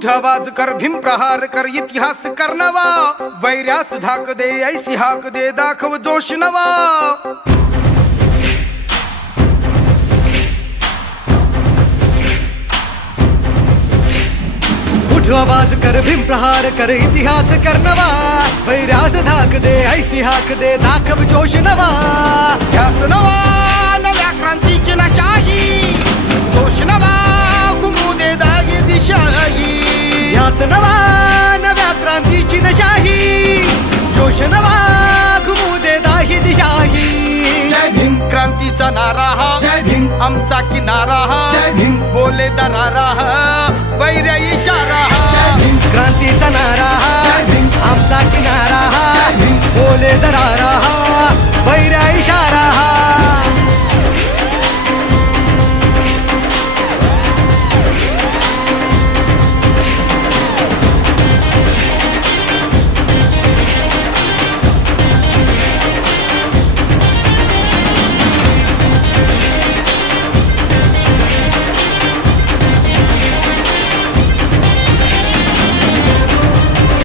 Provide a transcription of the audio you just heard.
उठ आवाज कर, भीम प्रहार कर, इतिहास कर नवा, वैर्यास धाक दे, ऐसी हाक दे, दाखव जोश नवा. उठ आवाज कर, भीम प्रहार कर, इतिहास कर नवा, वैरास धाक दे, ऐसी हाक दे, दाखव जोश नवा. ध्यास नवा, नव्या क्रांतीची नशाही, जोश नवा, घुमू दे दागी दिशाही. ध्यास नवा, नव्या क्रांतीची नशाही, जोश नवा, घुमू दे दाही दिशाही. जय भीम क्रांतीचा नारा हा, जय भीम आमचा किनारा हा, जय भीम बोले दरारा हा, वैर्य इशारा हा. क्रांतीचा नारा हा, आमचा किनारा हा, बोले दरारा हा, वैरा